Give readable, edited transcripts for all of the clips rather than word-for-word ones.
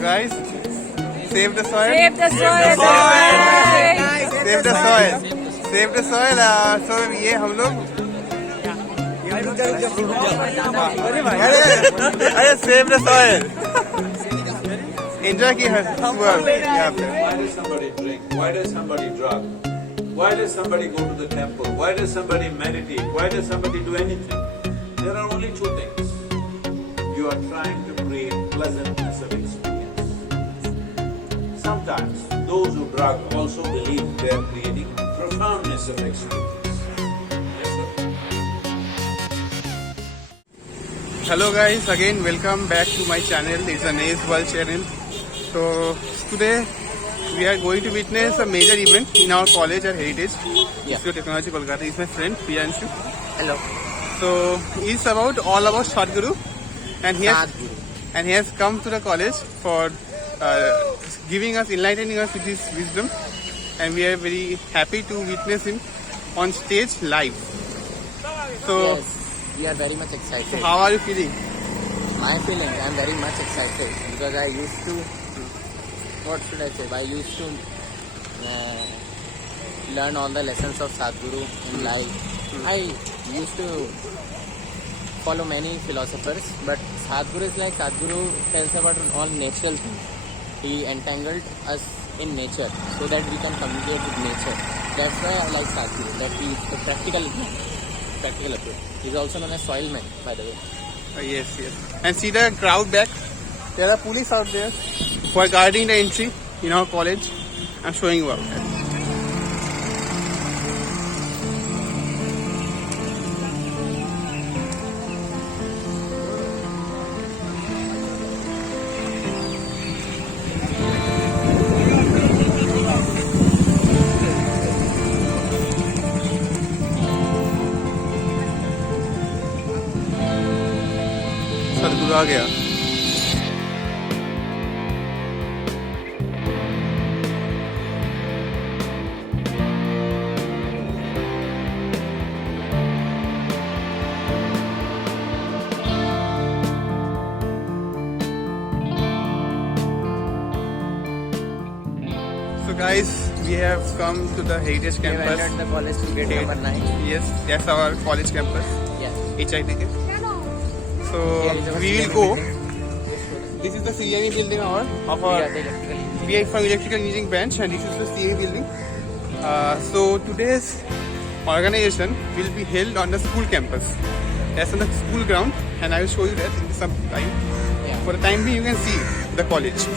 guys, save the soil. Save the soil. Save the soil. Save the soil. So ये हम लोग अरे save the soil. Enjoy की है. Why does somebody drink? Why does somebody drug? Why does somebody go to the temple? Why does somebody meditate? Why does somebody do anything? There are only two things. You are trying to create pleasantness of experience. Sometimes those who drug also believe they are creating profoundness of experience. Hello guys, again welcome back to my channel. It's a Nays World channel. So today we are going to witness a major event in our college at Heritage Institute of Technology, Kolkata. He's my friend Priyanshu. Hello. So it's all about SadhGuru, and he has come to the college for enlightening us with his wisdom, and we are very happy to witness him on stage live. So Yes, we are very much excited. how are you feeling? My feeling, I am very much excited because I used to, what should I say? I used to learn all the lessons of SadhGuru in life. I used to follow many philosophers, but SadhGuru is like SadhGuru tells about all natural things. He entangled us in nature so that we can communicate with nature. That's why I like SadhGuru, that he is the practical approach. He is also known as soil man, by the way. Yes. And see the crowd back. There are police out there who are guarding the entry in our college. I'm showing you out. सदगुरु आ गया. So guys, we have come to the Heritage We have campus. entered the college to gate number 9. Yes, that's our college campus. Yes. HITK. So Here is our we will CME go. building. This is the CME building of We our are the electrical engineering. we are from electrical engineering branch, and this is the CME building. So today's organization will be held on the school campus. That's on the school ground, and I will show you that in some time. Yeah. For the time being, you can see the college.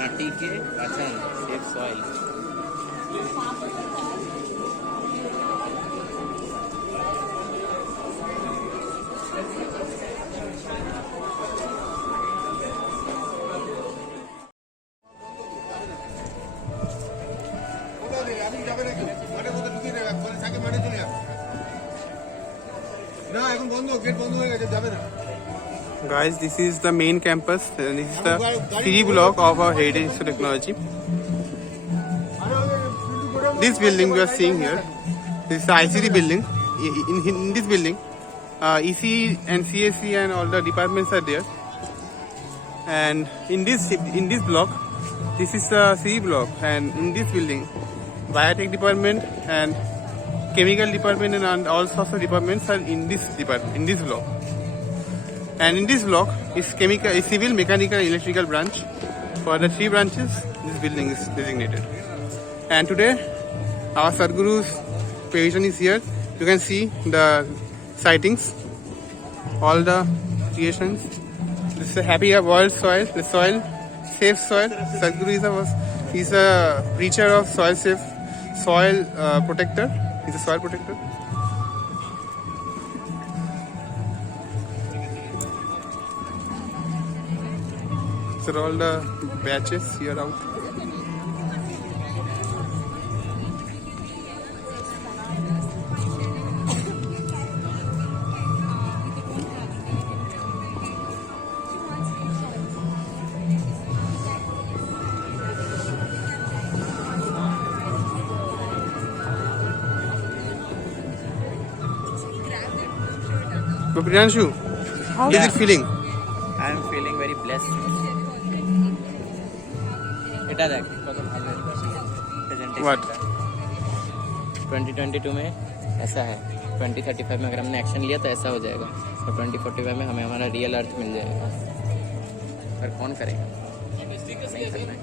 माटी के पहचान safe soil. Guys, this is the main campus, and this is the C block of our Heritage Institute of Technology. This building we are seeing here, this is the ICT building. In this building, EC and CSC and all the departments are there. And in this block, this is the C block, and in this building, biotech department and chemical department and all sorts of departments are in this block. And in this block is civil, mechanical, electrical branch. For the 3 branches, this building is designated. And today, our SadhGuru's provision is here. You can see the sightings, all the creations. This is a happy world soil, the soil, safe soil. SadhGuru is a preacher of soil protector. He's a soil protector. So all the batches here out. So Priyanshu, how is it feeling? I am feeling very blessed. এটা দেখ কত ভালো presentation What? 2022 में ऐसा है, 2035 में अगर हमने एक्शन लिया तो ऐसा हो जाएगा, और 2045 में हमें हमारा रियल अर्थ मिल जाएगा। पर कौन करेगा? नहीं करना है।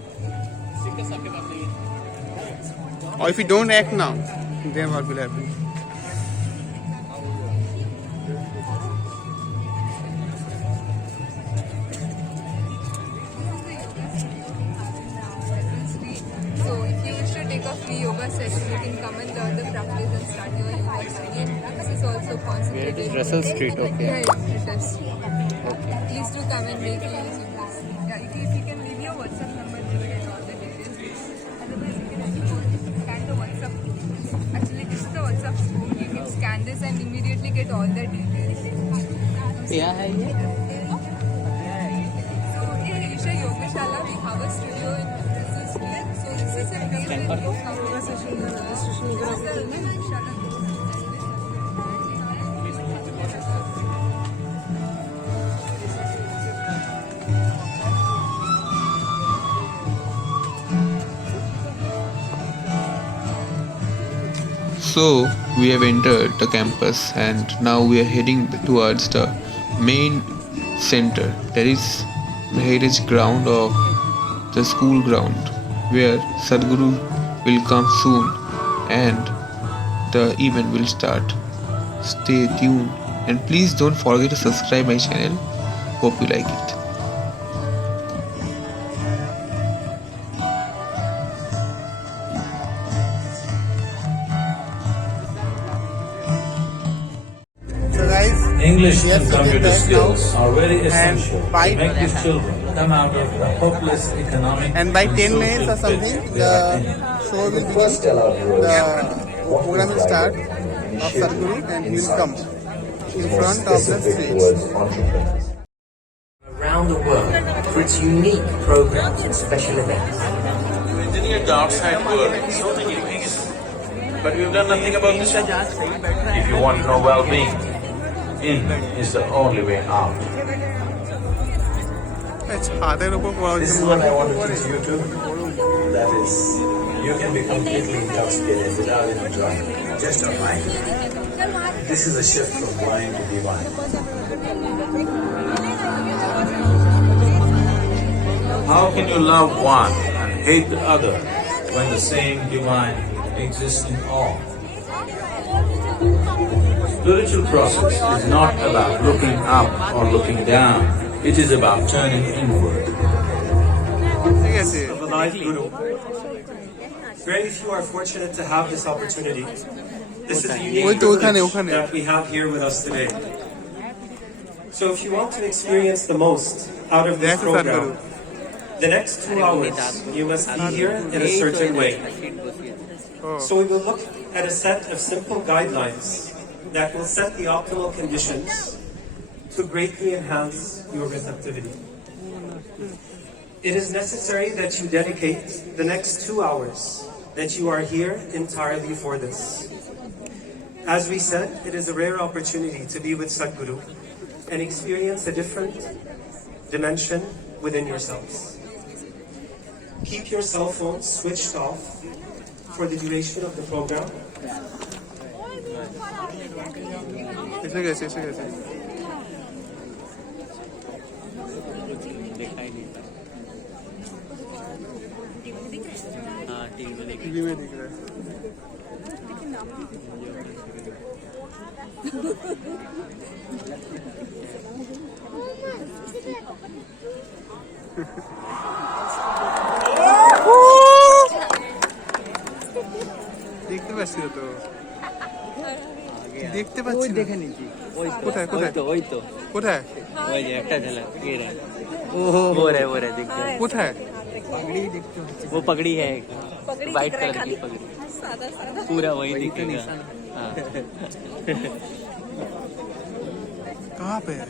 Or if you don't act now, then what will happen? So if you wish to take a free yoga session, you can come and learn the practice and start your yoga journey. And this is also concentrated. Where it is? Russell Street, okay. Yeah, it is. Okay. Please do come and make use of this. Yeah, if you can leave your WhatsApp number, we will get all the details. Otherwise, you can actually scan the WhatsApp. Actually, this is the WhatsApp code. You can scan this and immediately get all the details. क्या है ये? So in Isha Yogashala, we have a studio in Russell Street. So this is a place where you come yoga session registration. So we have entered the campus and now we are heading towards the main center, that is the heritage ground of the school ground, where SadhGuru will come soon and the event will start. Stay tuned and please don't forget to subscribe my channel. Hope you like it. So guys, English Yes, and so computer we're back skills now. are very essential by- to make these children come out of the hopeless economic and by 10 social minutes or pit something, they are in. the show will begin. First tell our viewers The program will start of SadhGuru and he will come in front of the specific stage. towards entrepreneurs. around the world for its unique programs and special events. We engineered the outside world in so many ways, but we've done nothing about this one. If you want to know well-being, in is the only way out. হাতের উপর পড়া This is what I want to teach you too. That is, you can be completely intoxicated without any drug, just a mind. This is a shift from blind to divine. How can you love one and hate the other when the same divine exists in all? Spiritual process is not about looking up or looking down. It is about turning inward. ঠিক আছে of the live Guru. Very few are fortunate to have this opportunity. This is a ওই unique তো ওখানে privilege ওখানে that we have here with us today. So if you want to experience the most out of this That's program, SadhGuru. the next 2 hours you must be here in a certain way. So we will look at a set of simple guidelines that will set the optimal conditions to greatly enhance your receptivity. It is necessary that you dedicate the next 2 hours that you are here entirely for this. As we said, it is a rare opportunity to be with SadhGuru and experience a different dimension within yourselves. Keep your cell phones switched off for the duration of the program. এসে গেছে এসে গেছে TV में दिख रहा है দেখতে পাচ্ছি না তো দেখতে পাচ্ছি না দেখে নিচ্ছি ওই তো কোথায় কোথায় ওই তো কোথায় ওই যে একটা ঝলক ये रहा वो रहा दिखता है কোথায় वो पगड़ी है एक वाइट कलर की पगड़ी पूरा वही दिखेगा हाँ कहाँ पे है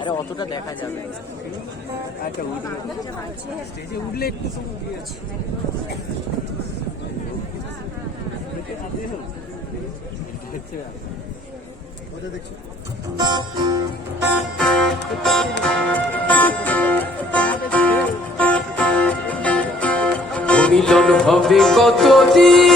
अरे অতটা দেখা যাবে আচ্ছা স্টেজে উঠলে একটু মিলন হবে কতদিনে,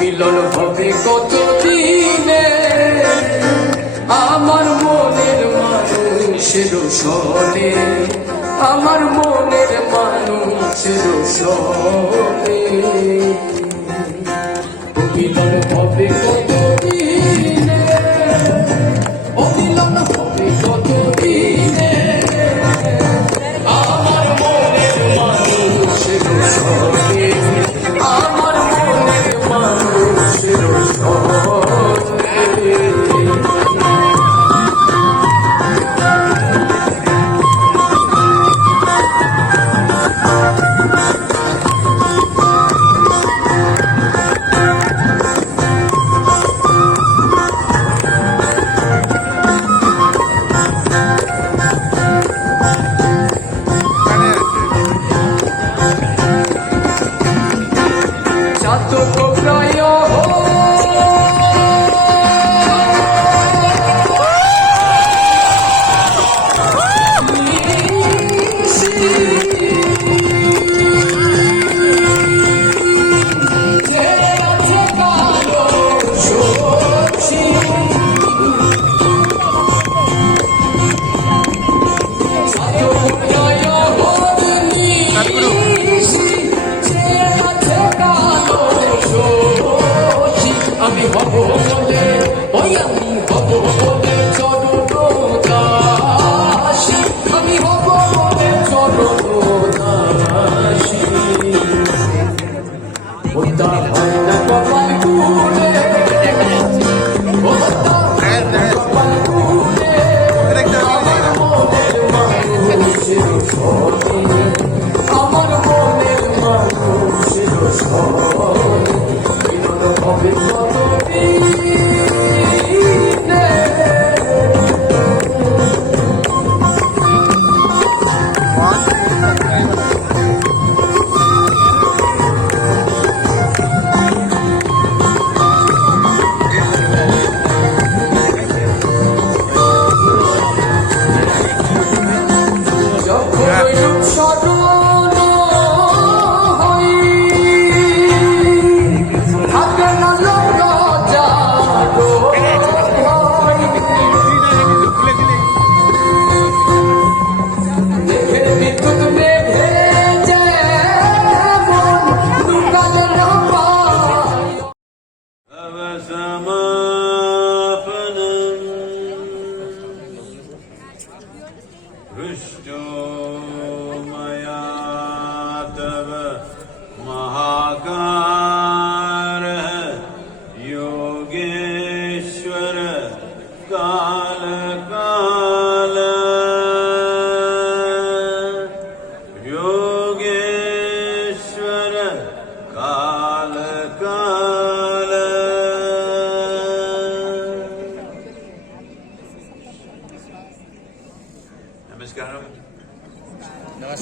মিলন হবে কতদিনে, আমার মনের মানুষের সনে, আমার মনের মানুষের সনে, মিলন হবে কতদিনে, মিলন হবে কতদিনে, আমার মনের মানুষের সনে, আমার মনের মানুষের সনে।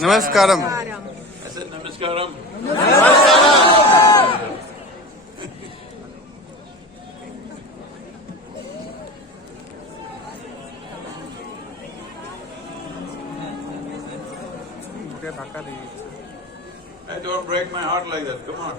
Namaskaram. I said Namaskaram. Hey, don't break my heart like that. Come on.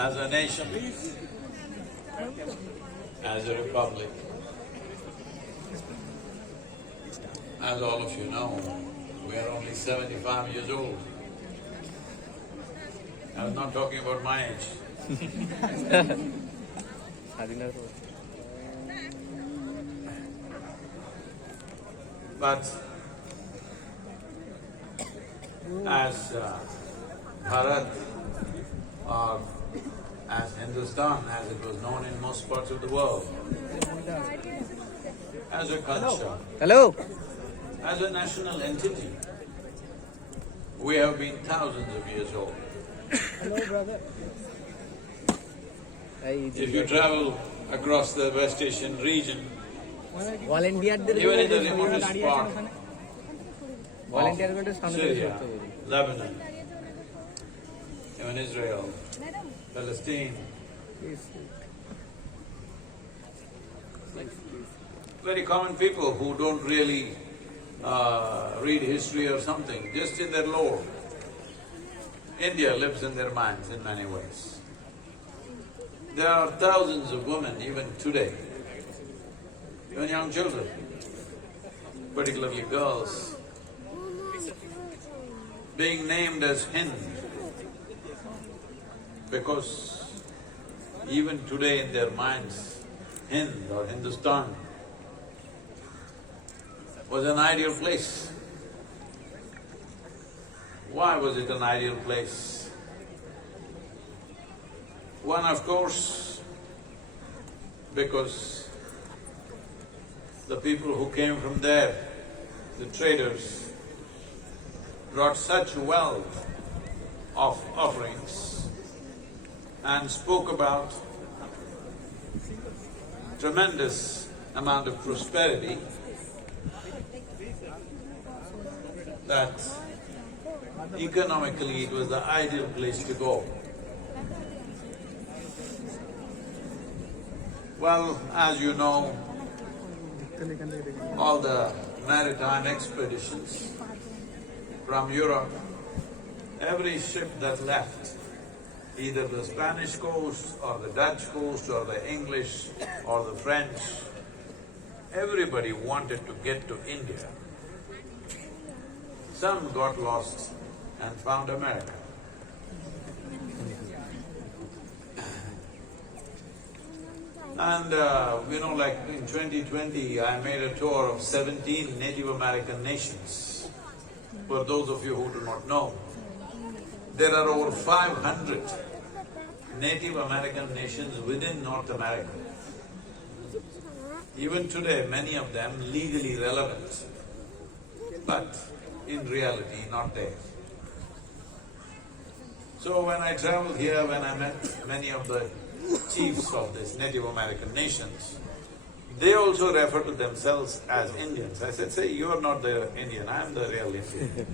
As a nation, as a republic, as all of you know, we are only 75 years old. I was not talking about my age. But as Bharat, or as Hindustan, as it was known in most parts of the world, as a culture, as a national entity, We have been thousands of years old. If you travel across the West Asian region, even in the remotest part of Syria, Lebanon, even Israel, Palestine, very common people who don't really read history or something, just in their lore. India lives in their minds in many ways. There are thousands of women even today, even young children, particularly girls, being named as Hind, because even today in their minds, Hind or Hindustan was an ideal place. Why was it an ideal place? One, of course, because the people who came from there, the traders, brought such wealth of offerings and spoke about tremendous amount of prosperity that economically it was the ideal place to go. Well, as you know, all the maritime expeditions from Europe, every ship that left, either the Spanish coast or the Dutch coast or the English or the French, everybody wanted to get to India. Some got lost and found America. And like in 2020, I made a tour of 17 Native American nations. For those of you who do not know, there are over 500 Native American nations within North America. Even today, many of them legally relevant, but in reality not there. So when I traveled here, when I met many of the chiefs of these Native American nations, they also refer to themselves as Indians. I said, say, you're not the Indian, I'm the real Indian.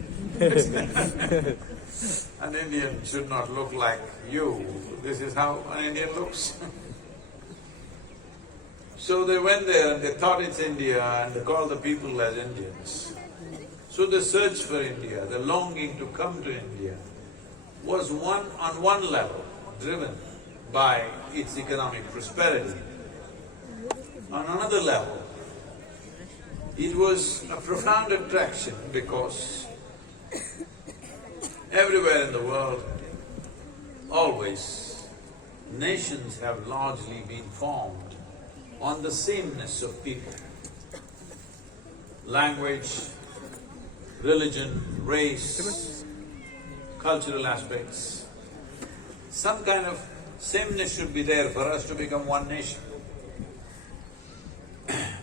An Indian should not look like you, this is how an Indian looks. So they went there and they thought it's India and they called the people as Indians. So the search for India, the longing to come to India was on one level driven by its economic prosperity. On another level, it was a profound attraction because everywhere in the world, always, nations have largely been formed on the sameness of people. Language, religion, race, cultural aspects. Some kind of sameness should be there for us to become one nation.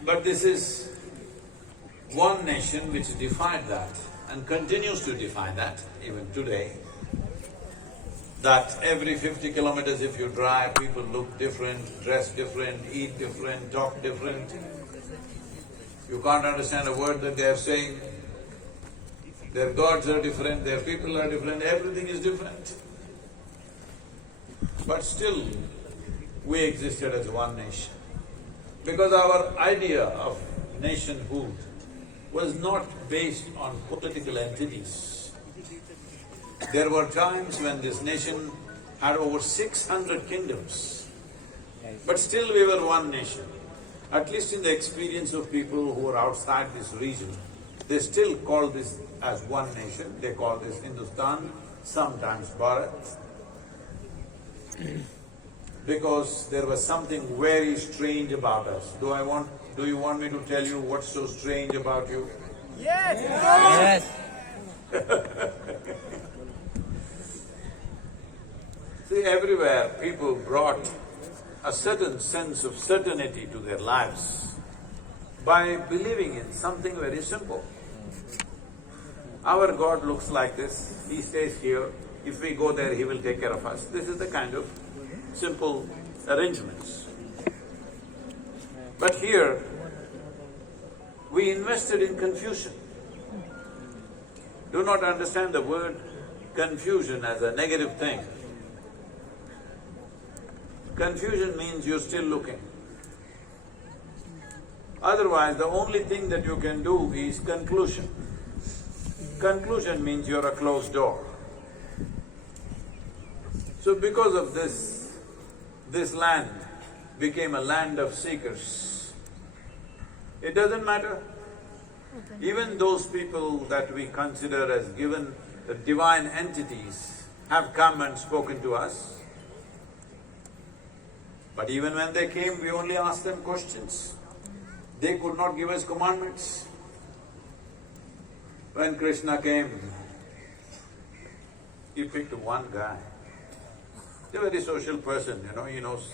But this is one nation which defied that and continues to defy that even today, that every 50 kilometers if you drive, people look different, dress different, eat different, talk different. You can't understand a word that they are saying. Their gods are different, their people are different, everything is different. But still, we existed as one nation. Because our idea of nationhood was not based on political entities. There were times when this nation had over 600 kingdoms, but still we were one nation. At least in the experience of people who are outside this region, they still call this as one nation. They call this Hindustan, sometimes Bharat, because there was something very strange about us. Do you want me to tell you what's so strange about you? Yes! See, everywhere people brought a certain sense of certainty to their lives by believing in something very simple. Our God looks like this, He stays here, if we go there, He will take care of us. This is the kind of simple arrangements. But here, we invested in confusion. Do not understand the word confusion as a negative thing. Confusion means you're still looking. Otherwise, the only thing that you can do is conclusion. Conclusion means you're a closed door. So because of this land became a land of seekers. It doesn't matter. Even those people that we consider as given the divine entities have come and spoken to us. But even when they came, we only asked them questions. They could not give us commandments. When Krishna came, he picked one guy. He's a very social person, he knows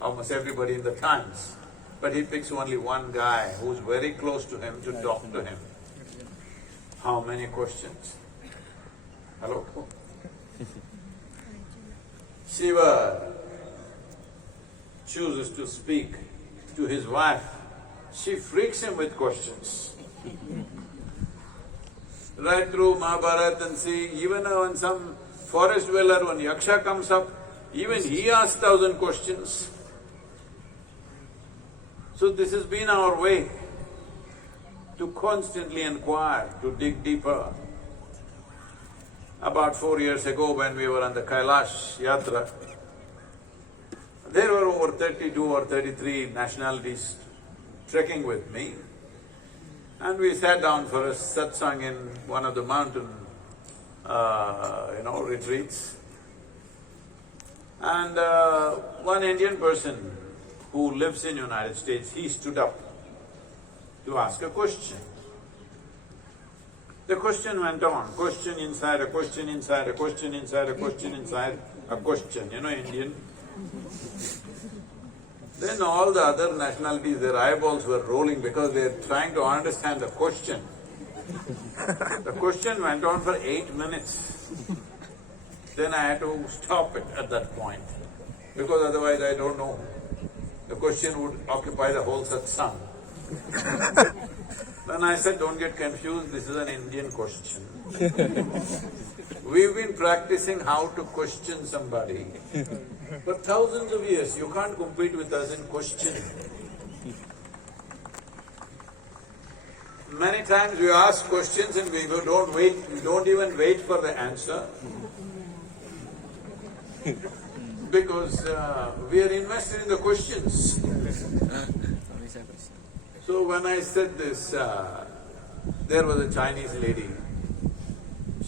almost everybody in the towns. But he picks only one guy who's very close to him to talk to him. How many questions? Hello? Shiva chooses to speak to his wife. She freaks him with questions. Right through Mahabharata and see, even when some forest dweller, when Yaksha comes up, even he asks 1,000 questions. So this has been our way to constantly inquire, to dig deeper. About 4 years ago when we were on the Kailash Yatra, there were over 32 or 33 nationalities trekking with me. And we sat down for a satsang in one of the mountain, retreats. And one Indian person who lives in United States, he stood up to ask a question. The question went on, question inside a question inside a question inside a question inside a question, Indian. Then all the other nationalities, their eyeballs were rolling because they're trying to understand the question. The question went on for 8 minutes. Then I had to stop it at that point, because otherwise I don't know. The question would occupy the whole satsang. Then I said, don't get confused, this is an Indian question. We've been practicing how to question somebody for thousands of years. You can't compete with us in questioning. Many times we ask questions and we don't even wait for the answer. Because we are invested in the questions. So when I said this, there was a Chinese lady.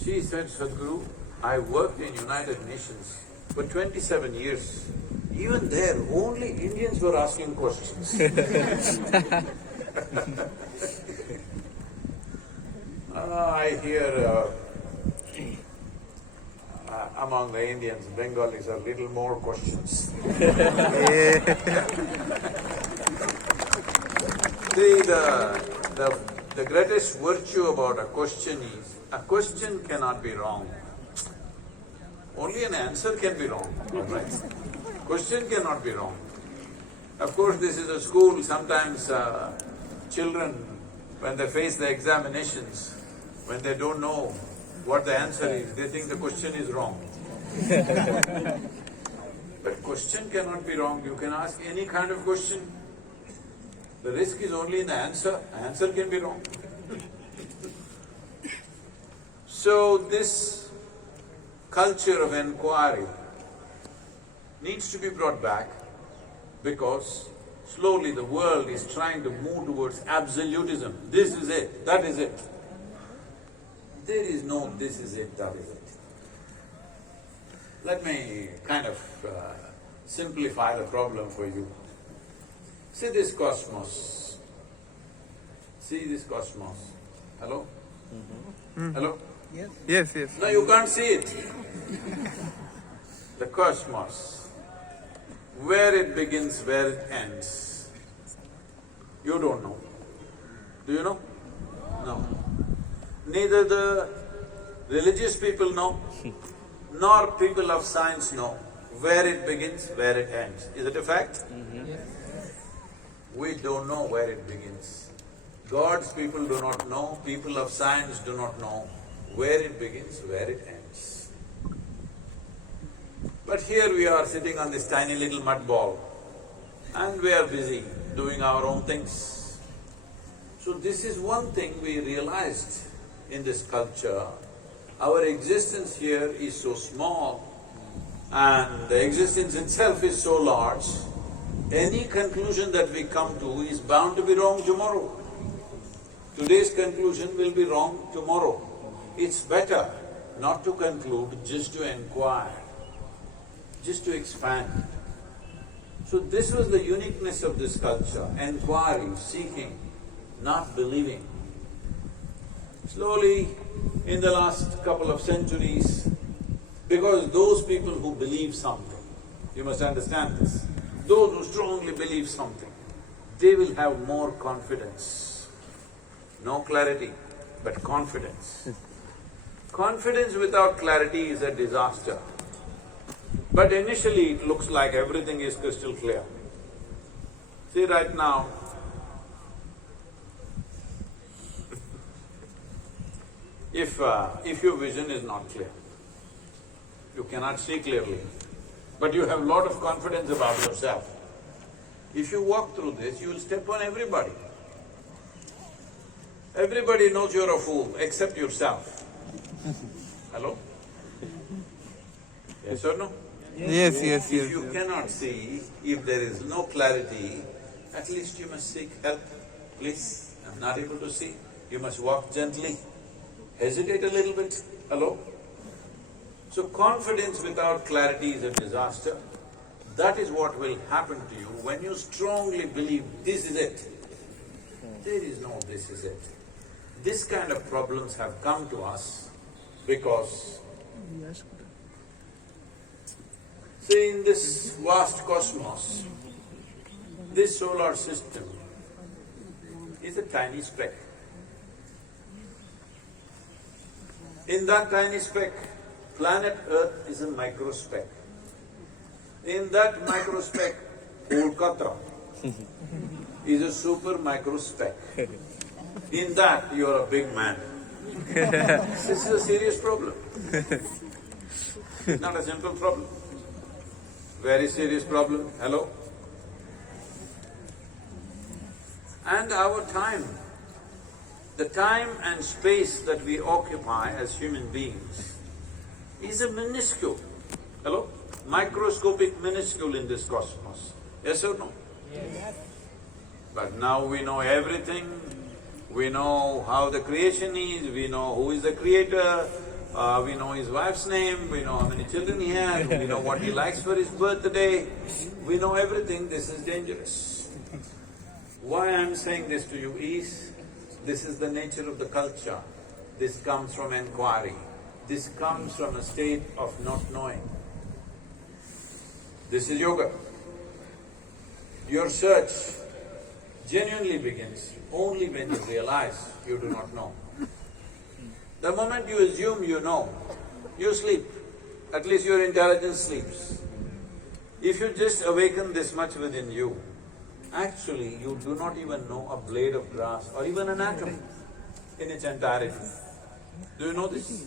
She said, Sadhguru, I worked in United Nations for 27 years. Even there, only Indians were asking questions. I hear among the Indians, Bengalis are little more questions. See, the greatest virtue about a question is, a question cannot be wrong. Only an answer can be wrong, all right? Question cannot be wrong. Of course, this is a school, sometimes children, when they face the examinations, when they don't know what the answer is, they think the question is wrong. But question cannot be wrong, you can ask any kind of question. The risk is only in the answer can be wrong. So this culture of inquiry needs to be brought back, because slowly the world is trying to move towards absolutism. This is it, that is it. There is no this is it, that is it. Let me kind of simplify the problem for you. See this cosmos. See this cosmos. Hello? Hello? Yes. No, you can't see it. The cosmos. Where it begins, where it ends. You don't know. Do you know? No. Neither the religious people know, nor people of science know where it begins, where it ends. Is it a fact? We don't know where it begins. God's people do not know, people of science do not know where it begins, where it ends. But here we are sitting on this tiny little mud ball and we are busy doing our own things. So this is one thing we realized in this culture. Our existence here is so small and the existence itself is so large, any conclusion that we come to is bound to be wrong tomorrow. Today's conclusion will be wrong tomorrow. It's better not to conclude, just to inquire, just to expand. So this was the uniqueness of this culture, inquiry, seeking, not believing. Slowly, in the last couple of centuries, because those people who believe something, you must understand this, those who strongly believe something, they will have more confidence. No clarity, but confidence. Confidence without clarity is a disaster. But initially it looks like everything is crystal clear. See right now, if your vision is not clear, you cannot see clearly, but you have a lot of confidence about yourself. If you walk through this, you will step on everybody. Everybody knows you're a fool except yourself. Hello? Yes or no? Yes. If you cannot see, if there is no clarity, at least you must seek help. Please, I'm not able to see. You must walk gently, hesitate a little bit. Hello? So confidence without clarity is a disaster. That is what will happen to you when you strongly believe this is it. There is no this is it. This kind of problems have come to us because see, in this vast cosmos, this solar system is a tiny speck. In that tiny speck, planet Earth is a microspeck. In that microspeck, Kolkata is a super microspeck. In that, you are a big man. This is a serious problem. It's not a simple problem. Very serious problem. Hello? And our time, the time and space that we occupy as human beings is a minuscule. Hello? Microscopic minuscule in this cosmos. Yes or no? Yes. But now we know everything, we know how the creation is, we know who is the creator, we know his wife's name, we know how many children he has, we know what he likes for his birthday, we know everything. This is dangerous. Why I'm saying this to you is, this is the nature of the culture. This comes from inquiry. This comes from a state of not knowing. This is yoga. Your search genuinely begins only when you realize you do not know. The moment you assume you know, you sleep. At least your intelligence sleeps. If you just awaken this much within you, actually you do not even know a blade of grass or even an atom in its entirety. Do you know this?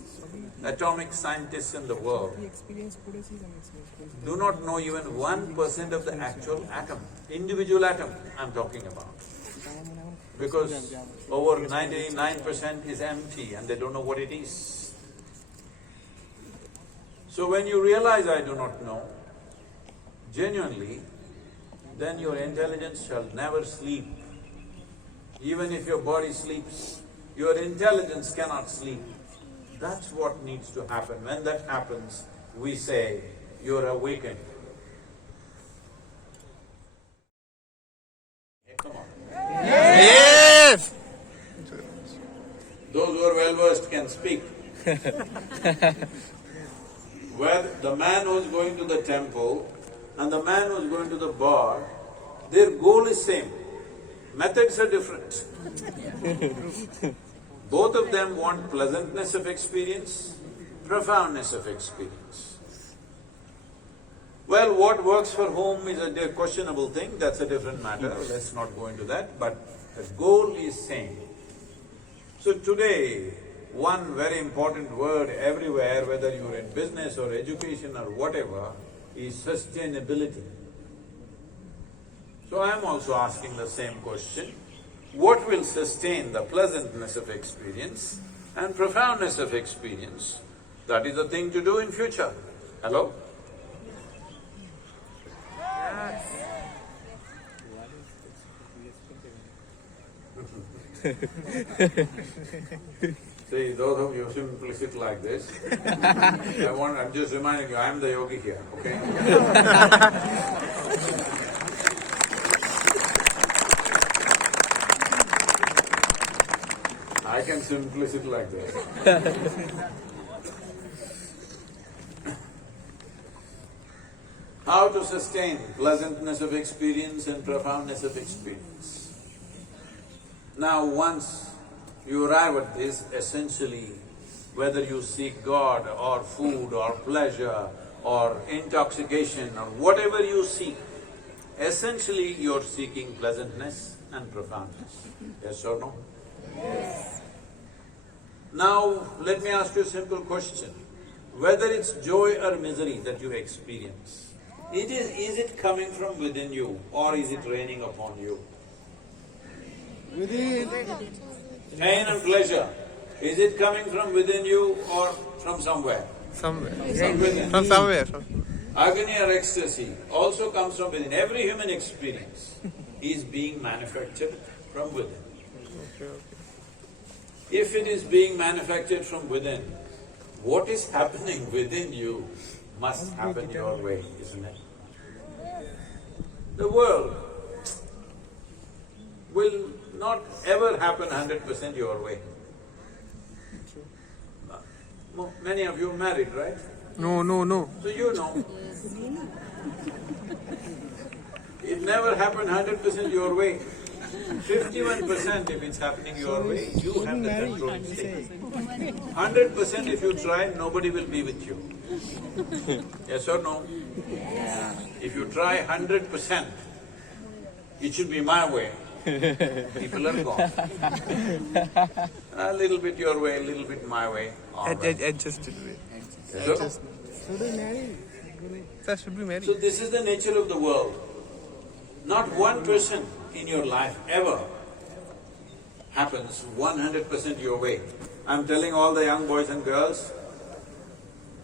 Atomic scientists in the world do not know even 1% of the actual atom, individual atom I'm talking about. Because over 99% is empty and they don't know what it is. So when you realize I do not know, genuinely, then your intelligence shall never sleep. Even if your body sleeps, your intelligence cannot sleep. That's what needs to happen. When that happens, we say, you're awakened. Hey, come on. Yes! Those who are well-versed can speak. Where the man who's going to the temple and the man who's going to the bar, their goal is same. Methods are different. Both of them want pleasantness of experience, profoundness of experience. Well, what works for whom is a questionable thing, that's a different matter, let's not go into that, but the goal is same. So today, one very important word everywhere, whether you're in business or education or whatever, is sustainability. So I'm also asking the same question. What will sustain the pleasantness of experience and profoundness of experience? That is the thing to do in future. Hello? See, those of you simply sit like this. I'm just reminding you, I'm the yogi here, okay? I can simply sit like this. How to sustain pleasantness of experience and profoundness of experience? Now, once you arrive at this, essentially, whether you seek God or food or pleasure or intoxication or whatever you seek, essentially you're seeking pleasantness and profoundness. Yes or no? Yes. Now, let me ask you a simple question. Whether it's joy or misery that you experience, is it coming from within you or is it raining upon you? Within. Pain and pleasure, is it coming from within you or from somewhere? Somewhere. From somewhere. Agony or ecstasy also comes from within. Every human experience is being manufactured from within. If it is being manufactured from within, what is happening within you must happen your way, isn't it? The world will not ever happen 100% your way. Many of you are married, right? No. So you know. It never happened 100% your way. 51% if it's happening your way, you have the controlling stake. 100% if you try, nobody will be with you. Yes or no? If you try 100%, it should be my way. People are gone. A little bit your way, a little bit my way. Adjusted way. Should be married. Sir, should be married. So this is the nature of the world. Not 1% in your life ever happens 100% your way. I'm telling all the young boys and girls,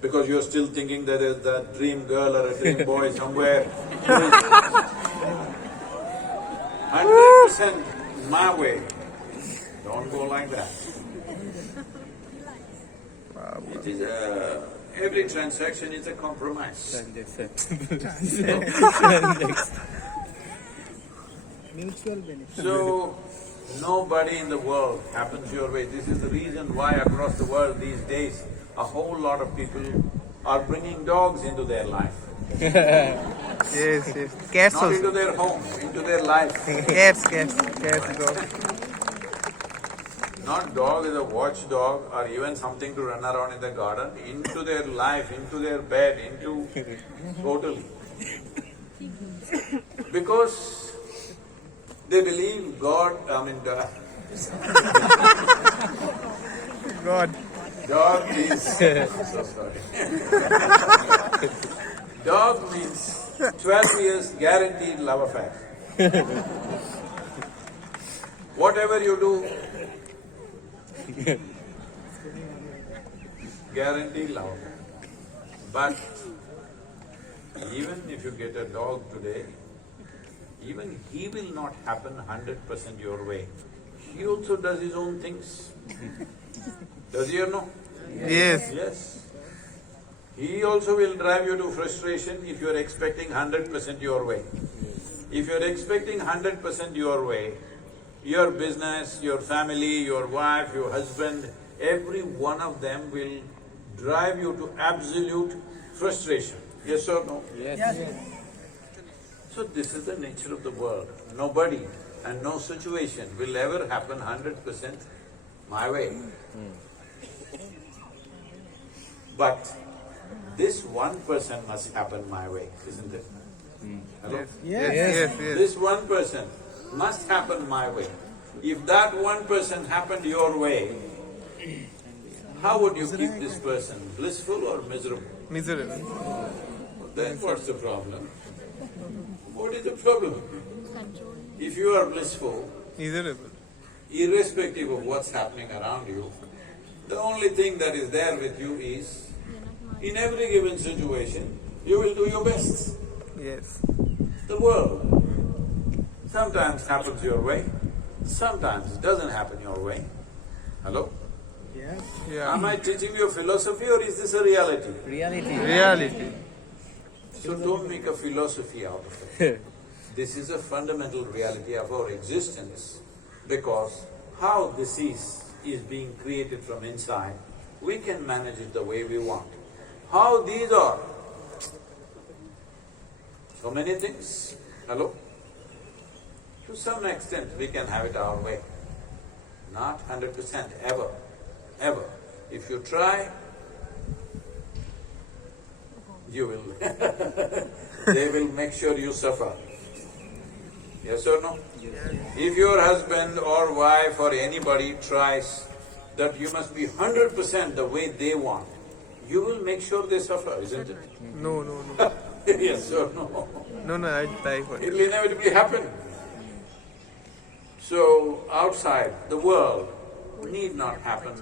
because you're still thinking that there's that dream girl or a dream boy somewhere. 100% my way. Don't go like that. It is every transaction is a compromise. Mutual benefit. So, nobody in the world happens your way. This is the reason why across the world these days, a whole lot of people are bringing dogs into their life. Yes. Cats Not also. into their home, into their life. Cats go. Not dog is a watchdog or even something to run around in the garden, into their life, into their bed, into… totally. Because they believe God, God. dog is… so sorry. Dog means 12 years guaranteed love affair. Whatever you do, guaranteed love affair. But even if you get a dog today, even he will not happen 100% your way. He also does his own things. Does he or no? Yes. Yes. He also will drive you to frustration if you are expecting 100% your way. If you are expecting 100% your way, your business, your family, your wife, your husband, every one of them will drive you to absolute frustration. Yes or no? Yes. So this is the nature of the world. Nobody and no situation will ever happen 100% my way. But this one person must happen my way, isn't it? Hello? Yes. This one person must happen my way. If that one person happened your way, how would you keep this person, blissful or miserable? Miserable. Then what's the problem? What is the problem? If you are blissful, Miserable. irrespective of what's happening around you, the only thing that is there with you is, in every given situation, you will do your best. Yes. The world sometimes happens your way, sometimes it doesn't happen your way. Hello? Yeah. Am I teaching you a philosophy or is this a reality? Reality. So don't make a philosophy out of it. This is a fundamental reality of our existence, because how disease is being created from inside, we can manage it the way we want. How these are, so many things, hello? To some extent we can have it our way. Not 100% ever, ever. If you try, you will they will make sure you suffer. Yes or no? If your husband or wife or anybody tries that you must be 100% the way they want, you will make sure they suffer, isn't it? No. Yes or no? No, I try for it. It will inevitably happen. So, outside, the world need not happen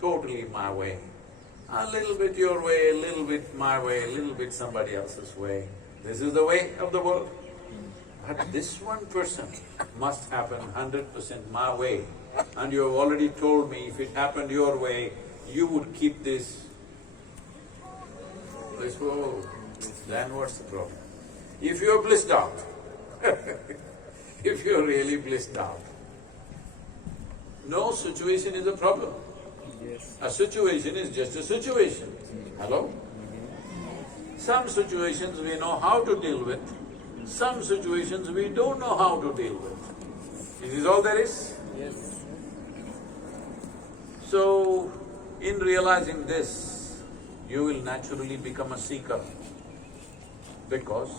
totally my way. A little bit your way, a little bit my way, a little bit somebody else's way. This is the way of the world. But this one person must happen 100% my way. And you have already told me, if it happened your way, you would keep this. Oh, then what's the problem? If you're blissed out, if you're really blissed out, no situation is a problem. A situation is just a situation. Hello? Some situations we know how to deal with, some situations we don't know how to deal with. Is this all there is? Yes. So, in realizing this, you will naturally become a seeker, because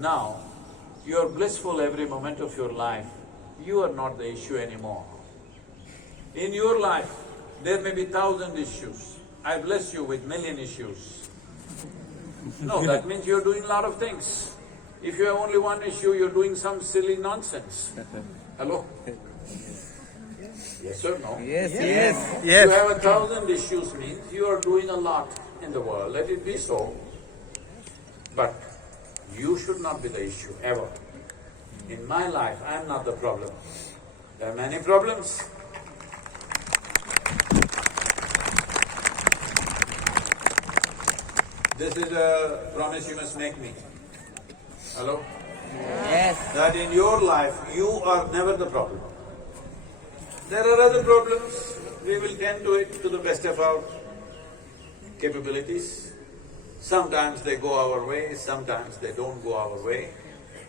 now you are blissful every moment of your life. You are not the issue anymore. In your life, there may be 1,000 issues. I bless you with million issues. No, that means you're doing a lot of things. If you have only one issue, you're doing some silly nonsense. Hello? Yes or no? Yes. You have 1,000 issues means you are doing a lot in the world, let it be so. But you should not be the issue, ever. In my life, I am not the problem. There are many problems. This is a promise you must make me. Hello? Yes. That in your life, you are never the problem. There are other problems, we will tend to it to the best of our capabilities. Sometimes they go our way, sometimes they don't go our way.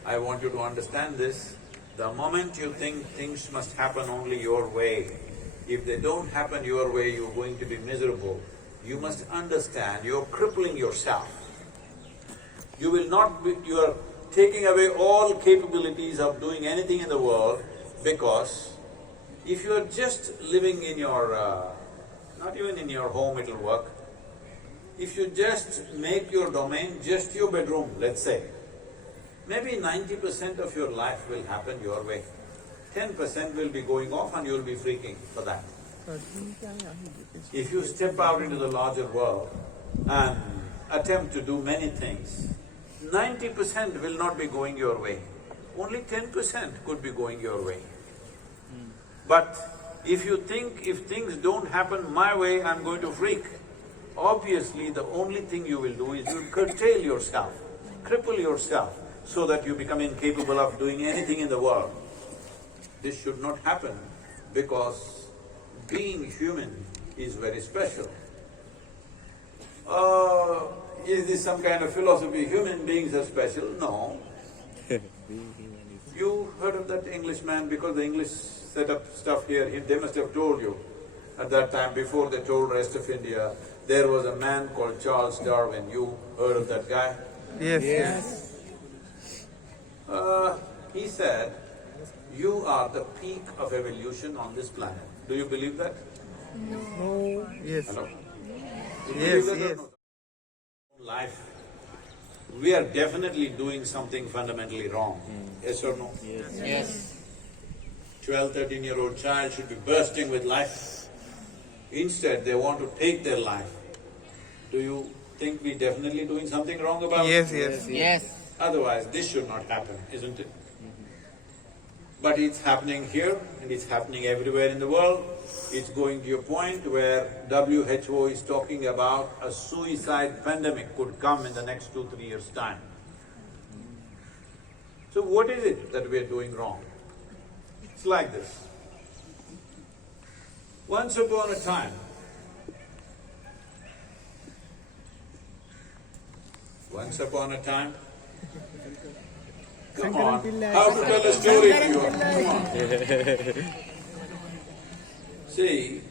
I want you to understand this. The moment you think things must happen only your way, if they don't happen your way, you're going to be miserable. You must understand, you're crippling yourself. You will not be… you are taking away all capabilities of doing anything in the world, because if you are just living in your… not even in your home it'll work. If you just make your domain just your bedroom, let's say, maybe 90% of your life will happen your way. 10% will be going off and you'll be freaking for that. If you step out into the larger world and attempt to do many things, 90% will not be going your way. Only 10% could be going your way. But if you think, if things don't happen my way, I'm going to freak, obviously the only thing you will do is you'll curtail yourself, cripple yourself, so that you become incapable of doing anything in the world. This should not happen, because being human is very special. Is this some kind of philosophy? Human beings are special? No. You heard of that Englishman, because the English set up stuff here, they must have told you, At that time, before they told rest of India, there was a man called Charles Darwin. You heard of that guy? Yes. He said, you are the peak of evolution on this planet. Do you believe that? Yes. Hello? Yes. Believe that or Yes. not? Life, we are definitely doing something fundamentally wrong. Yes or no? Yes. 12, 13-year-old child should be bursting with life. Instead, they want to take their life. Do you think we're definitely doing something wrong about it? Yes. Yes. Otherwise, this should not happen, isn't it? But it's happening here and it's happening everywhere in the world. It's going to a point where WHO is talking about a suicide pandemic could come in the next 2-3 years' time. So what is it that we are doing wrong? It's like this. Once upon a time, come on, how to tell a story to you? Come on. See,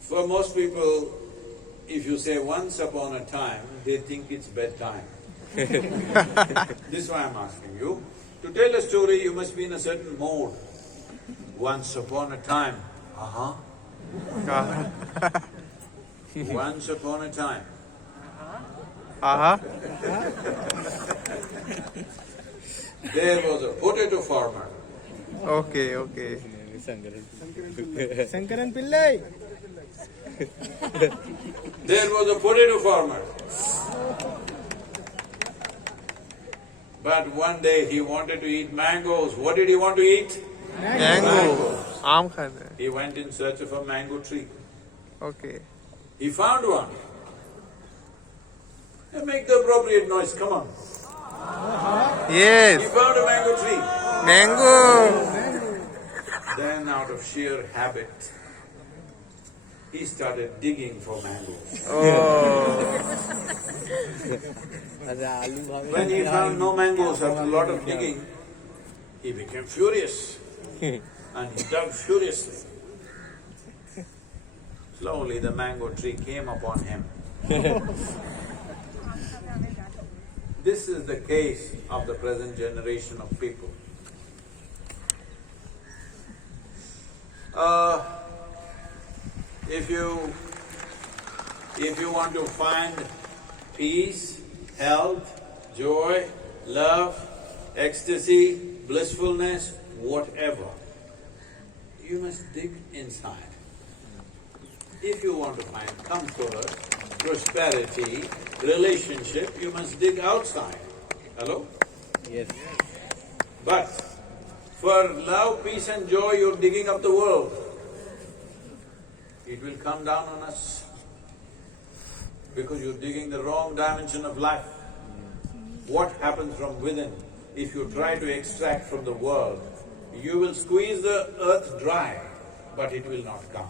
for most people, if you say once upon a time, they think it's bedtime. This is why I'm asking you. To tell a story, you must be in a certain mode. Once upon a time, once upon a time. There was a potato farmer. Okay. Sankaran Pillai. There was a potato farmer. But one day he wanted to eat mangoes. What did he want to eat? Mango. Aam khana hai. He went in search of a mango tree. Okay. He found one. And make the appropriate noise, come on. He Yes. found a mango tree. Mango. Then out of sheer habit, he started digging for mangoes. Oh. When he found no mangoes after a lot of digging, he became furious and he dug furiously. Slowly the mango tree came upon him. This is the case of the present generation of people. If you want to find peace, health, joy, love, ecstasy, blissfulness, whatever, you must dig inside. If you want to find comfort, prosperity, relationship, you must dig outside. Hello? Yes. But for love, peace and joy, you're digging up the world. It will come down on us because you're digging the wrong dimension of life. What happens from within? If you try to extract from the world, you will squeeze the earth dry, but it will not come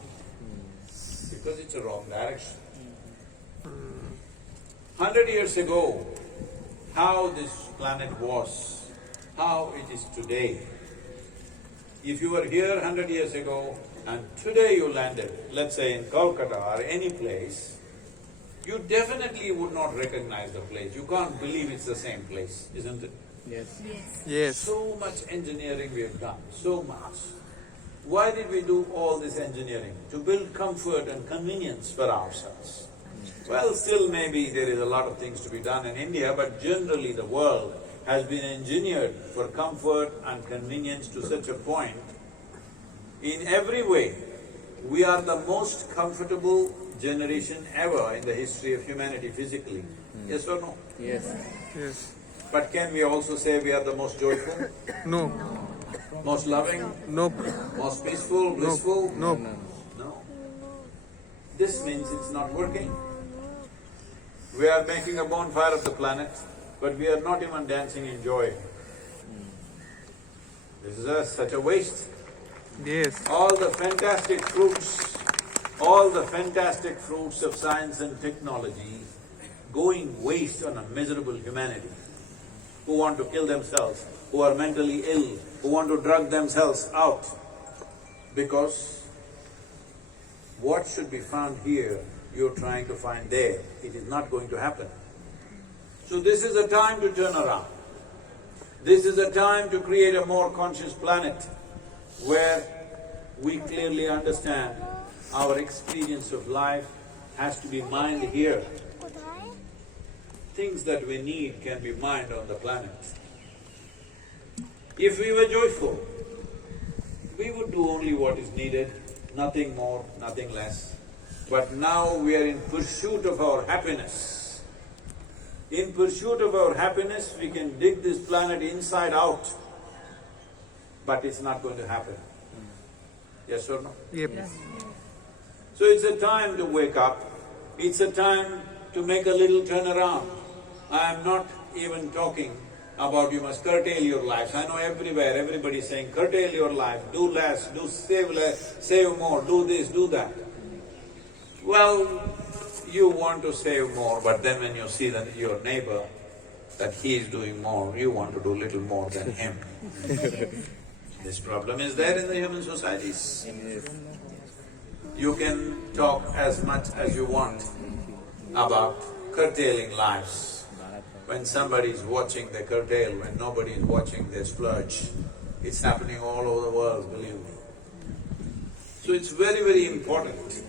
because it's a wrong direction. 100 years ago, how this planet was, how it is today. If you were here 100 years ago and today you landed, let's say in Kolkata or any place, you definitely would not recognize the place. You can't believe it's the same place, isn't it? Yes. So much engineering we have done, so much. Why did we do all this engineering? To build comfort and convenience for ourselves. Well, still maybe there is a lot of things to be done in India, but generally the world has been engineered for comfort and convenience to such a point. In every way, we are the most comfortable generation ever in the history of humanity physically. Yes or no? Yes. But can we also say we are the most joyful, No. most loving, Nope. most peaceful, blissful? Nope. No. This means it's not working. We are making a bonfire of the planet, but we are not even dancing in joy. This is such a waste. Yes. All the fantastic fruits of science and technology going waste on a miserable humanity who want to kill themselves, who are mentally ill, who want to drug themselves out because what should be found here, you're trying to find there. It is not going to happen. So this is a time to turn around. This is a time to create a more conscious planet where we clearly understand our experience of life has to be mined here. Things that we need can be mined on the planet. If we were joyful, we would do only what is needed, nothing more, nothing less. But now we are in pursuit of our happiness. In pursuit of our happiness, we can dig this planet inside out, but it's not going to happen. Yes or no? Yep. So it's a time to wake up, it's a time to make a little turnaround. I am not even talking about you must curtail your lives. I know everywhere, everybody is saying, curtail your life, do less, save more, do this, do that. Well, you want to save more, but then when you see that your neighbor, that he is doing more, you want to do little more than him. This problem is there in the human societies. You can talk as much as you want about curtailing lives. When somebody is watching, they curtail. When nobody is watching, they splurge. It's happening all over the world, believe me. So it's very, very important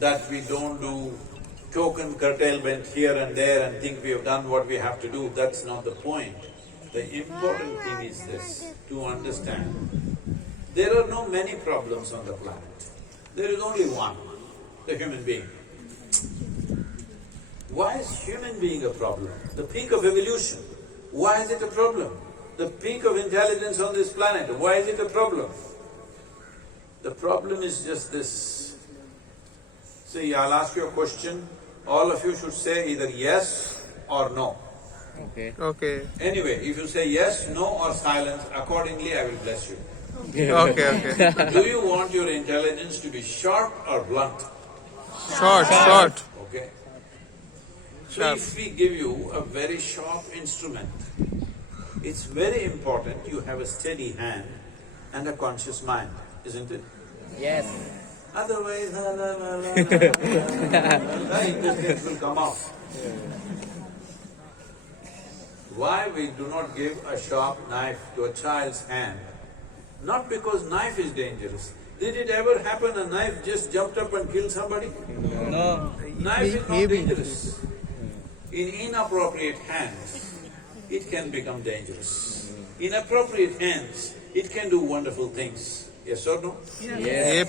that we don't do token curtailment here and there and think we have done what we have to do. That's not the point. The important thing is this, to understand. There are no many problems on the planet. There is only one, the human being. Why is human being a problem? The peak of evolution, why is it a problem? The peak of intelligence on this planet, why is it a problem? The problem is just this. See, I'll ask you a question, all of you should say either yes or no. Okay. Anyway, if you say yes, no or silence, accordingly I will bless you. Okay. Do you want your intelligence to be sharp or blunt? Short. Okay. So if we give you a very sharp instrument, it's very important you have a steady hand and a conscious mind, isn't it? Yes. Otherwise, intelligence will come out. Why we do not give a sharp knife to a child's hand? Not because knife is dangerous. Did it ever happen a knife just jumped up and killed somebody? No. Knife is not dangerous. In inappropriate hands, it can become dangerous. In appropriate hands, it can do wonderful things. Yes or no? Yep.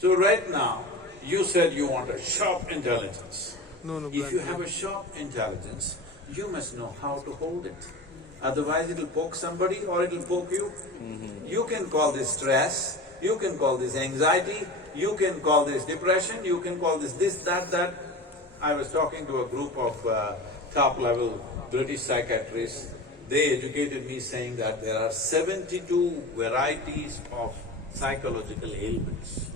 So right now, you said you want a sharp intelligence. No. If you have a sharp intelligence, you must know how to hold it. Otherwise it'll poke somebody or it'll poke you. You can call this stress, you can call this anxiety, you can call this depression, you can call this that. I was talking to a group of top-level British psychiatrists. They educated me saying that there are 72 varieties of psychological ailments.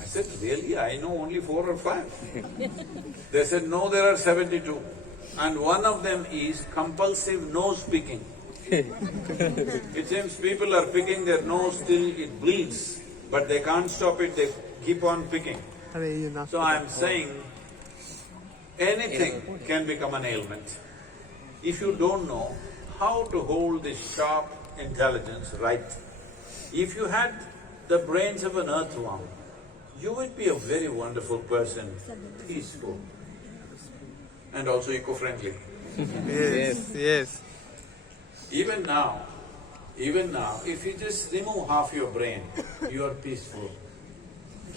I said, really? I know only 4 or 5. They said, no, there are 72. And one of them is compulsive nose picking. It seems people are picking their nose till it bleeds, but they can't stop it, they keep on picking. So I'm saying, anything can become an ailment. If you don't know how to hold this sharp intelligence right, if you had the brains of an earthworm, you would be a very wonderful person, peaceful, and also eco-friendly. Yes. Even now, if you just remove half your brain, you are peaceful.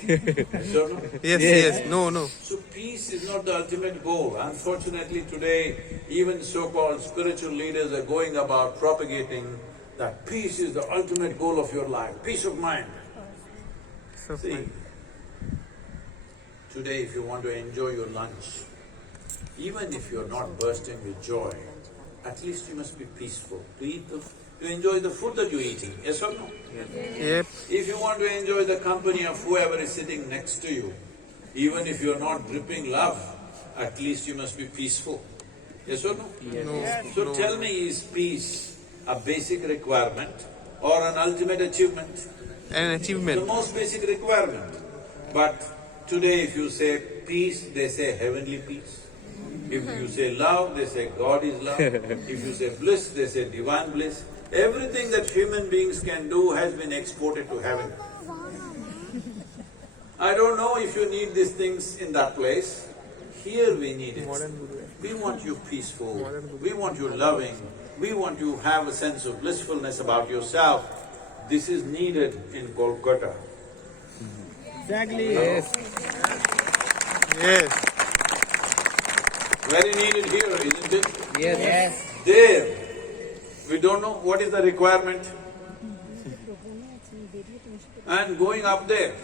Yes or no? Yes. No. So peace is not the ultimate goal. Unfortunately today, even so-called spiritual leaders are going about propagating that peace is the ultimate goal of your life, peace of mind. See, today if you want to enjoy your lunch, even if you're not bursting with joy, at least you must be peaceful, to enjoy the food that you're eating, yes or no? Yep. If you want to enjoy the company of whoever is sitting next to you, even if you're not dripping love, at least you must be peaceful, yes or no? So tell me, is peace a basic requirement or an ultimate achievement? An achievement. The most basic requirement. But today if you say peace, they say heavenly peace. If you say love, they say God is love. If you say bliss, they say divine bliss. Everything that human beings can do has been exported to heaven. I don't know if you need these things in that place. Here we need it. We want you peaceful, we want you loving, we want you to have a sense of blissfulness about yourself. This is needed in Kolkata. Exactly. Yes. Yes. Very needed here, isn't it? Yes. There, we don't know what is the requirement. And going up there,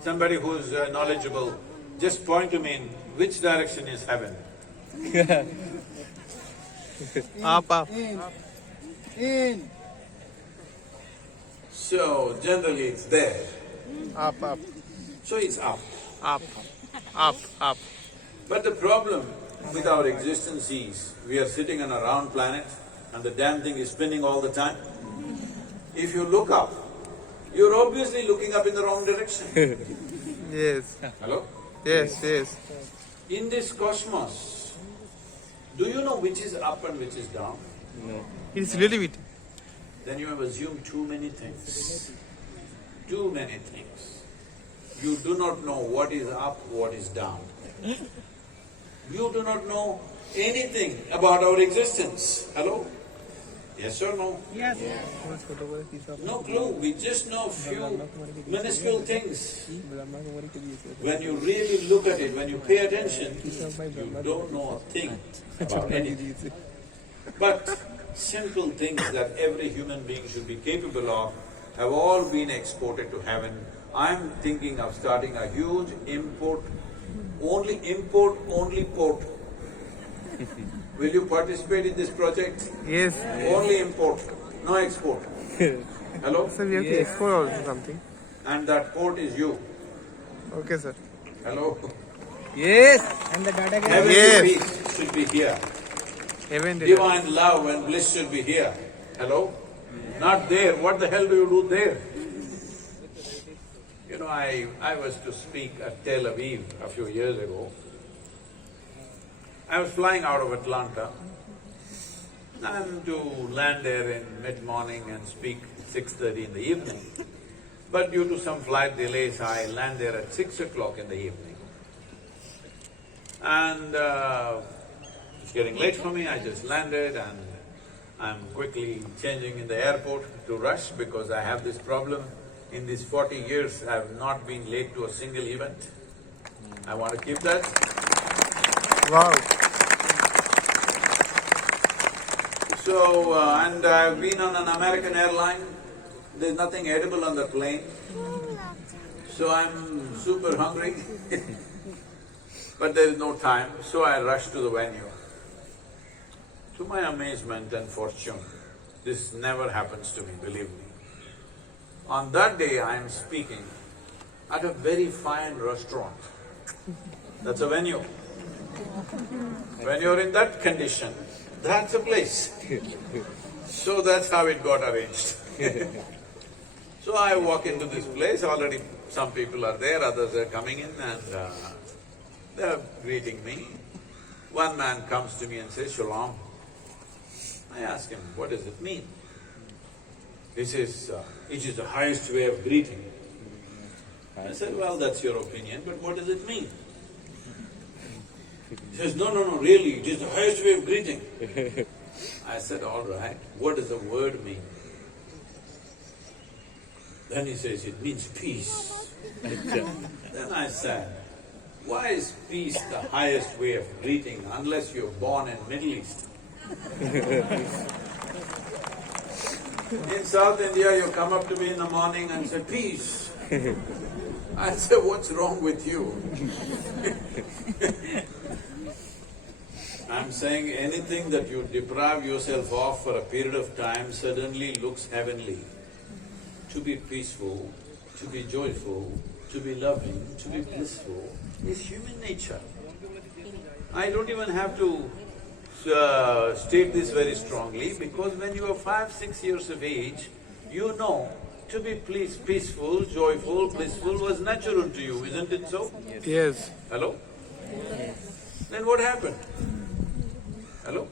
somebody who's knowledgeable, just point to me in which direction is heaven. Up. In. So, generally it's there. Up. So it's up. Up. But the problem with our existence is, we are sitting on a round planet and the damn thing is spinning all the time. If you look up, you're obviously looking up in the wrong direction. Yes. Hello? Yes. In this cosmos, do you know which is up and which is down? It's relativity. Then you have assumed too many things. Too many things. You do not know what is up, what is down. You do not know anything about our existence. Hello? Yes or no? Yes. No clue. We just know few minuscule things. When you really look at it, when you pay attention, you don't know a thing about anything. But simple things that every human being should be capable of have all been exported to heaven. I'm thinking of starting a huge import, only port. Will you participate in this project? Yes. Only import, no export. Hello? Sir, we have to export also something. And that port is you. Okay, sir. Hello? Yes. And the data Heavenly Yes. peace should be here. Heaven did. Divine love and bliss should be here. Hello? Not there. What the hell do you do there? You know, I was to speak at Tel Aviv a few years ago. I was flying out of Atlanta. I'm to land there in mid-morning and speak 6:30 in the evening. But due to some flight delays, I land there at 6 o'clock in the evening. And it's getting late for me, I just landed and I'm quickly changing in the airport to rush because I have this problem. In these 40 years, I have not been late to a single event. I want to keep that. Wow. So, and I've been on an American airline, there's nothing edible on the plane. So I'm super hungry, but there is no time, so I rush to the venue. To my amazement and fortune, this never happens to me, believe me. On that day, I am speaking at a very fine restaurant. That's a venue. When you're in that condition, that's a place. So that's how it got arranged. So I walk into this place, already some people are there, others are coming in and they're greeting me. One man comes to me and says, "Shalom." I ask him, "What does it mean?" He says, "It is the highest way of greeting." I said, "Well, that's your opinion, but what does it mean?" He says, no, really, it is the highest way of greeting." I said, "All right, what does the word mean?" Then he says, "It means peace." Then I said, "Why is peace the highest way of greeting unless you're born in Middle East? In South India, you come up to me in the morning and say, 'Peace.' I say, 'What's wrong with you?' I'm saying anything that you deprive yourself of for a period of time suddenly looks heavenly. To be peaceful, to be joyful, to be loving, to be blissful is human nature. I don't even have to state this very strongly because when you are 5, 6 years of age, you know to be peaceful, joyful, blissful was natural to you, isn't it so? Yes. Hello? Then what happened? Hello?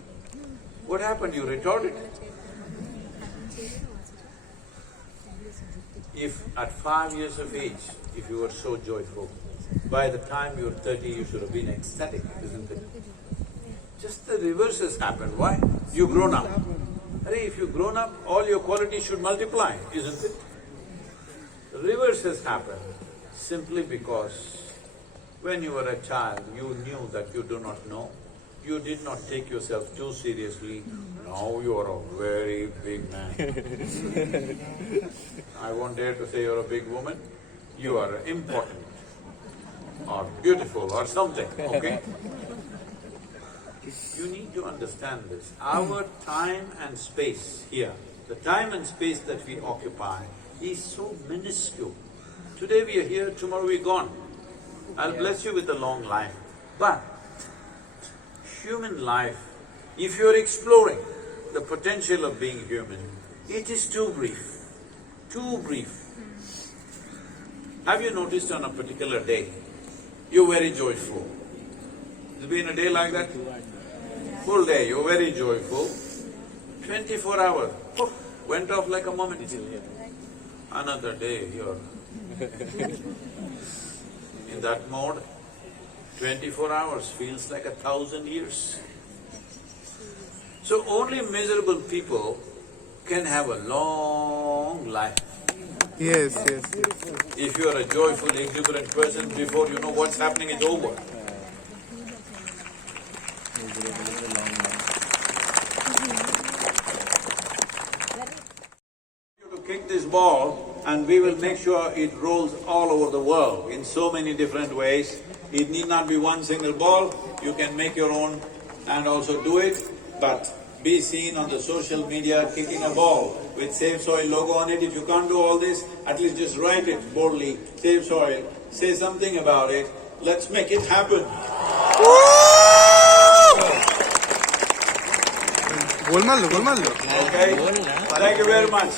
What happened? You retorted. If at 5 years of age, if you were so joyful, by the time you're 30, you should have been ecstatic, isn't it? Just the reverse has happened. Why? You've grown up. Arey, if you've grown up, all your qualities should multiply, isn't it? The reverse has happened simply because when you were a child, you knew that you do not know. You did not take yourself too seriously. Now you are a very big man. I won't dare to say you're a big woman. You are important or beautiful or something, okay? You need to understand this. Our time and space here, the time and space that we occupy is so minuscule. Today we are here, tomorrow we're gone. I'll bless you with a long life. But human life, if you're exploring the potential of being human, it is too brief, too brief. Have you noticed on a particular day, you're very joyful? There's been a day like that? Full day, you're very joyful. 24 hours, poof, went off like a moment. Another day, you're in that mode. 24 hours feels like 1,000 years. So only miserable people can have a long life. Yes. If you are a joyful, exuberant person, before you know what's happening, it's over. To kick this ball, and we will make sure it rolls all over the world in so many different ways. It need not be one single ball, you can make your own and also do it, but be seen on the social media kicking a ball with Save Soil logo on it. If you can't do all this, at least just write it boldly, Save Soil, say something about it, let's make it happen. Okay? Thank you very much.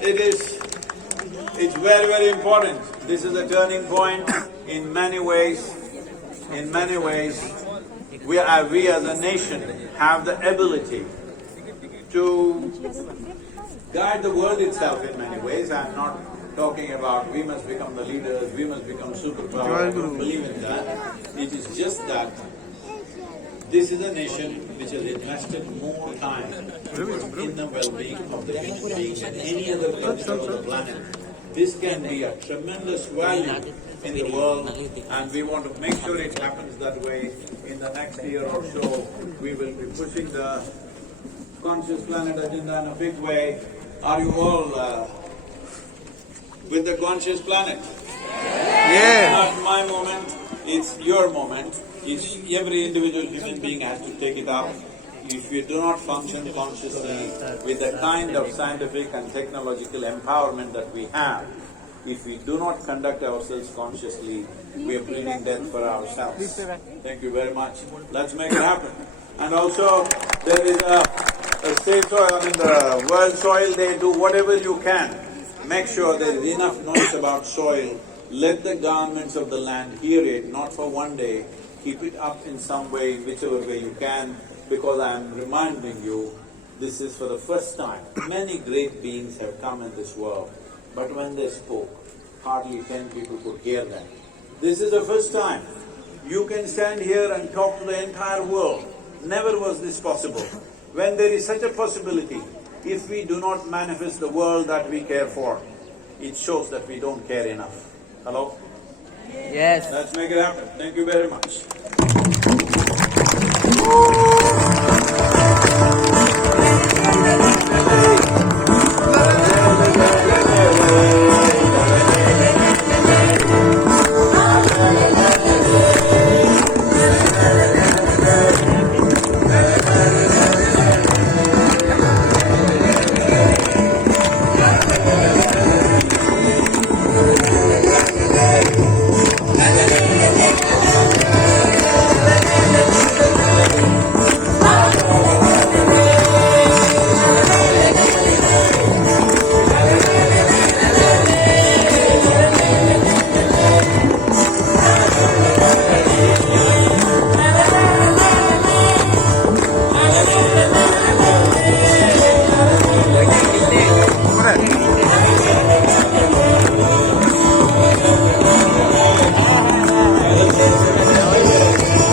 It's very, very important. This is a turning point in many ways. In many ways, we as a nation have the ability to guide the world itself in many ways. I'm not talking about we must become the leaders, we must become superpower, I don't believe in that. It is just that this is a nation which has invested more time in the well-being of the human being than any other country on the planet. This can be a tremendous value in the world, and we want to make sure it happens that way. In the next year or so, we will be pushing the Conscious Planet agenda in a big way. Are you all with the Conscious Planet? Yeah. Not my moment, it's your moment. It's every individual human being has to take it up. If we do not function consciously with the kind of scientific and technological empowerment that we have, if we do not conduct ourselves consciously, we are breeding death for ourselves. Thank you very much. Let's make it happen. And also, there is a safe soil, the World Soil, they do whatever you can. Make sure there is enough noise about soil. Let the governments of the land hear it, not for one day. Keep it up in some way, in whichever way you can, because I am reminding you, this is for the first time. Many great beings have come in this world, but when they spoke, hardly 10 people could hear them. This is the first time. You can stand here and talk to the entire world. Never was this possible. When there is such a possibility, if we do not manifest the world that we care for, it shows that we don't care enough. Hello? Yes. Let's make it happen. Thank you very much.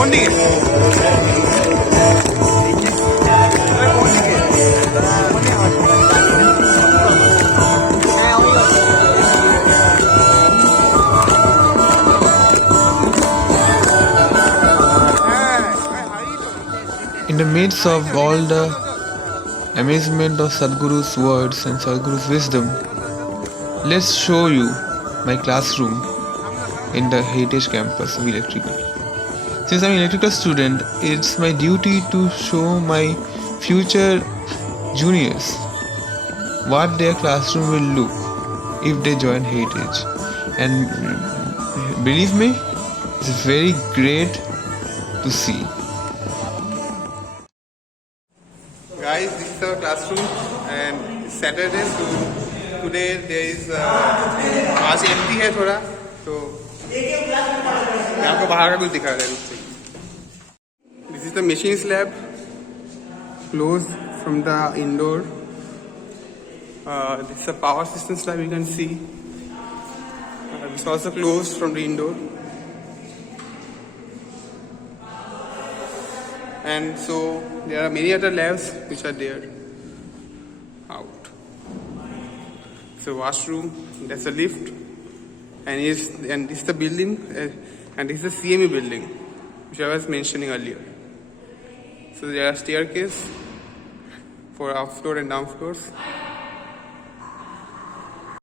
কোন দিকে? In the midst of all the amazement of Sadhguru's words and Sadhguru's wisdom, let's show you my classroom in the Heritage campus of electrical. Since I'm an electrical student, it's my duty to show my future juniors what their classroom will look if they join Heritage. And believe me, it's very great to see. Guys, this is our classroom and it's Saturday, so today there is आज empty है थोड़ा, तो मैं आपको बाहर का कुछ दिखा रहा हूँ. This is the machines lab, closed from the indoor. This is a power systems lab, you can see. It's also closed from the indoor. And so there are many other labs which are there out. So washroom, that's a lift, and this is the building, and this is the CME building, which I was mentioning earlier. So there are staircase for up floor and down floors.